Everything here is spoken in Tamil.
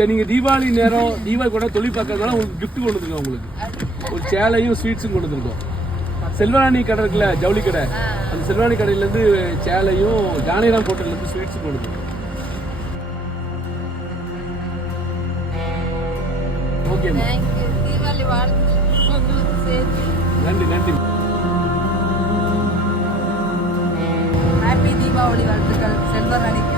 சரி, நீங்கள் தீபாவளி நேரம் தீபாவளி கூட தொழில் பார்க்கறதுனால உங்களுக்கு கிஃப்ட் கொண்டு வந்துருக்கோம். உங்களுக்கு ஒரு சேலையும் ஸ்வீட்ஸும் கொண்டு வந்துருக்கோம். செல்வராணி கடை இருக்குல்ல, ஜவுளி கடை, அந்த செல்வராணி கடையிலேருந்து சேலையும் ஜானகிராம் ஹோட்டல்லேருந்து ஸ்வீட்ஸும் கொண்டு வந்துருக்கோம். ஓகேம்மா, நன்றி நன்றி. ஹாப்பி தீபாவளி வாழ்த்துக்கள் செல்வராணிக்கு.